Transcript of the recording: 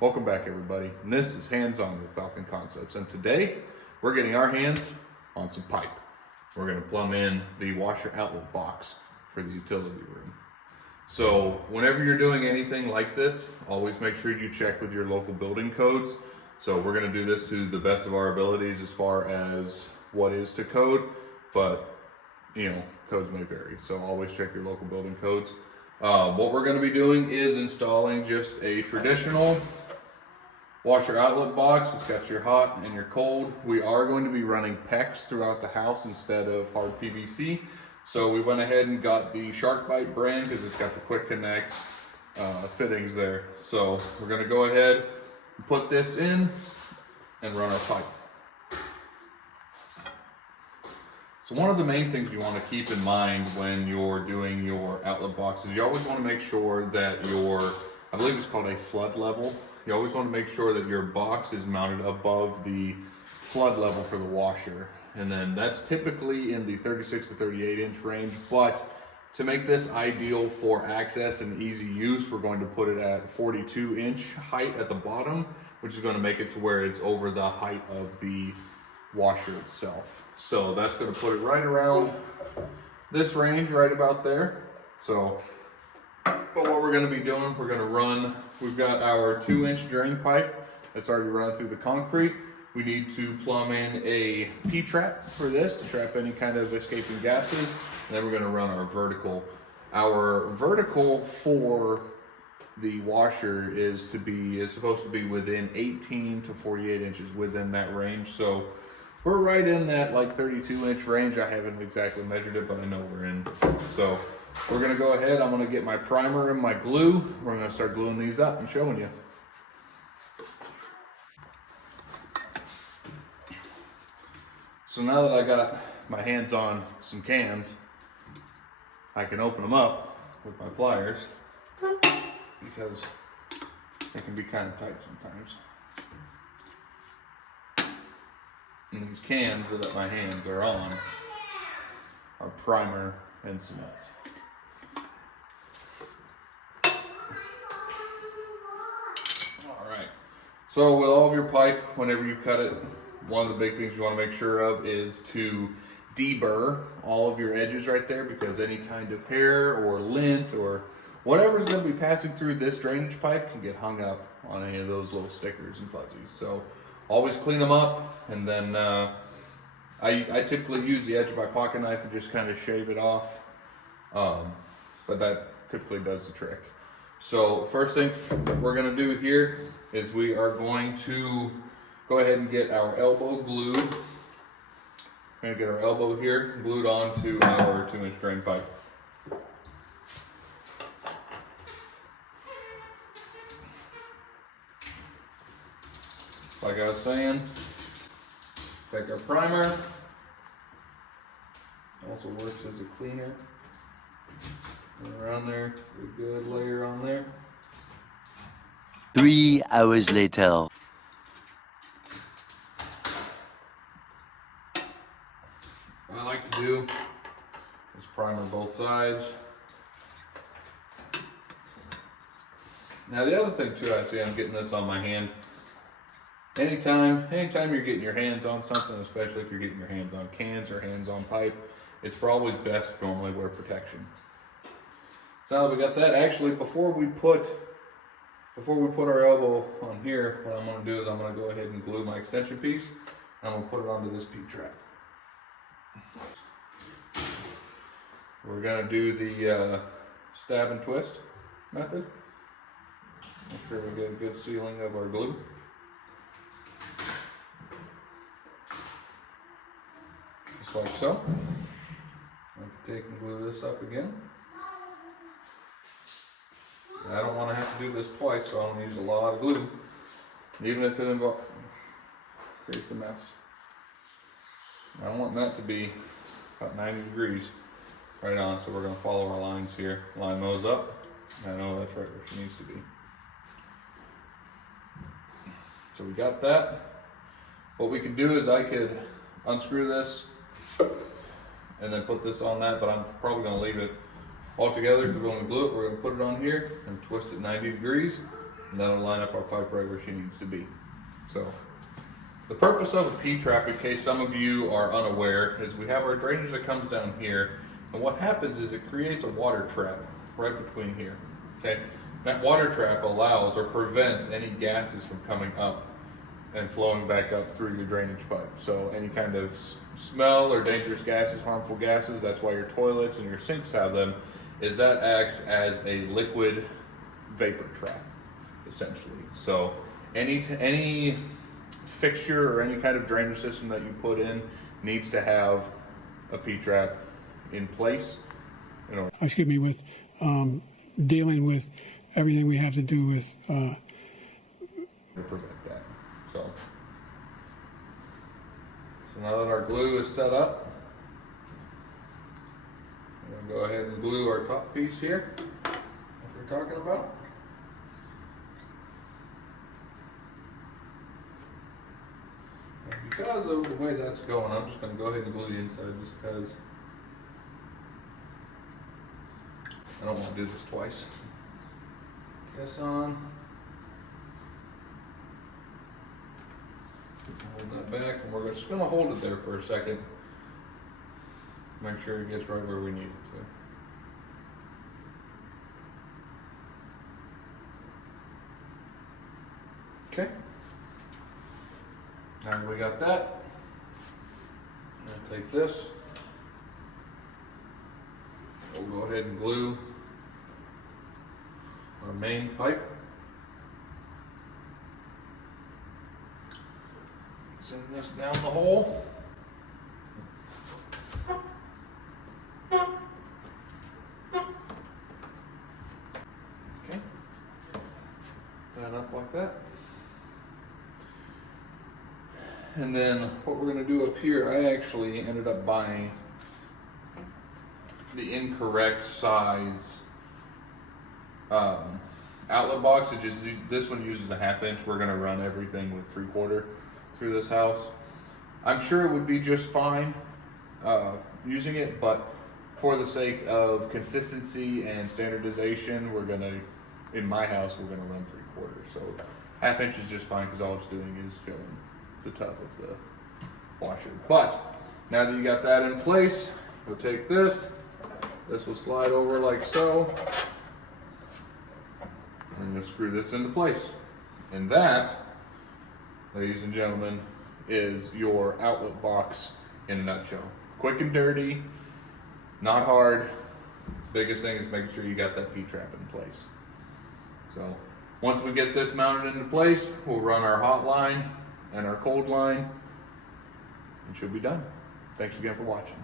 Welcome back, everybody. And this is Hands On with Falcon Concepts. And today we're getting our hands on some pipe. We're going to plumb in the washer outlet box for the utility room. So whenever you're doing anything like this, always make sure you check with your local building codes. So we're going to do this to the best of our abilities as far as what is to code, but codes may vary. So always check your local building codes. What we're going to be doing is installing just a traditional washer outlet box. It's got your hot and your cold. We are going to be running PEX throughout the house instead of hard PVC. So we went ahead and got the SharkBite brand because it's got the quick connect fittings there. So we're going to go ahead and put this in and run our pipe. So one of the main things you want to keep in mind when you're doing your outlet box is you always want to make sure that I believe it's called a flood level. You always want to make sure that your box is mounted above the flood level for the washer. And then that's typically in the 36 to 38 inch range, but to make this ideal for access and easy use, we're going to put it at 42 inch height at the bottom, which is going to make it to where it's over the height of the washer itself. So that's going to put it right around this range, right about there. So, but what we're going to be doing, we've got our 2-inch drain pipe that's already run through the concrete. We need to plumb in a P-trap for this to trap any kind of escaping gases. And then we're going to run our vertical. Our vertical for the washer is supposed to be within 18 to 48 inches within that range. So we're right in that like 32 inch range. I haven't exactly measured it, but I know we're in. So we're gonna go ahead. I'm gonna get my primer and my glue. We're gonna start gluing these up and showing you. So now that I got my hands on some cans, I can open them up with my pliers because they can be kind of tight sometimes. And these cans that my hands are on are primer and cement. Alright, so with all of your pipe, whenever you cut it, one of the big things you want to make sure of is to deburr all of your edges right there, because any kind of hair or lint or whatever is going to be passing through this drainage pipe can get hung up on any of those little stickers and fuzzies. So always clean them up, and then I typically use the edge of my pocket knife and just kind of shave it off, but that typically does the trick. So first thing that we're going to do here is we are going to go ahead and get our elbow glued. We're going to get our elbow here glued onto our 2-inch drain pipe. Like I was saying, take our primer. Also works as a cleaner. And around there, a good layer on there. 3 hours later. What I like to do is primer both sides. Now the other thing too, I see I'm getting this on my hand. Anytime you're getting your hands on something, especially if you're getting your hands on cans or hands on pipe, it's probably best to normally wear protection. So now that we got that, actually before we put our elbow on here, what I'm going to do is I'm going to go ahead and glue my extension piece. I'm going to put it onto this P-trap. We're going to do the stab and twist method. Make sure we get a good sealing of our glue. Just like so. I can take and glue this up again. I don't want to have to do this twice, so I'm going to use a lot of glue, even if it creates a mess. I want that to be about 90 degrees right on, so we're going to follow our lines here. Line those up. I know that's right where she needs to be. So we got that. What we could do is I could unscrew this and then put this on that, but I'm probably going to leave it all together because we're going to glue it. We're going to put it on here and twist it 90 degrees. And that'll line up our pipe right where she needs to be. So the purpose of a P-trap, in case some of you are unaware, is we have our drainage that comes down here, and what happens is it creates a water trap right between here. Okay, that water trap allows or prevents any gases from coming up and flowing back up through your drainage pipe. So any kind of smell or dangerous gases, harmful gases, that's why your toilets and your sinks have them, is that acts as a liquid vapor trap, essentially. So any fixture or any kind of drainage system that you put in needs to have a P-trap in place. Excuse me, with dealing with everything we have to do with to prevent that. So now that our glue is set up, I'm going to go ahead and glue our top piece here that we're talking about. And because of the way that's going, I'm just going to go ahead and glue the inside just because I don't want to do this twice. This on. Hold that back, and we're just going to hold it there for a second. Make sure it gets right where we need it to. Okay. Now we got that. I'll take this. We'll go ahead and glue our main pipe. Send this down the hole. Okay. That up like that. And then what we're going to do up here, I actually ended up buying the incorrect size outlet box. This one uses a 1/2 inch. We're going to run everything with 3/4 through this house. I'm sure it would be just fine using it, but for the sake of consistency and standardization, in my house, we're gonna run 3/4. So 1/2 inch is just fine because all it's doing is filling the tub of the washer. But now that you got that in place, we'll take this will slide over like so, and you'll screw this into place. And that, ladies and gentlemen, is your outlet box in a nutshell. Quick and dirty, not hard. Biggest thing is making sure you got that P-trap in place. So once we get this mounted into place, we'll run our hot line and our cold line and should be done. Thanks again for watching.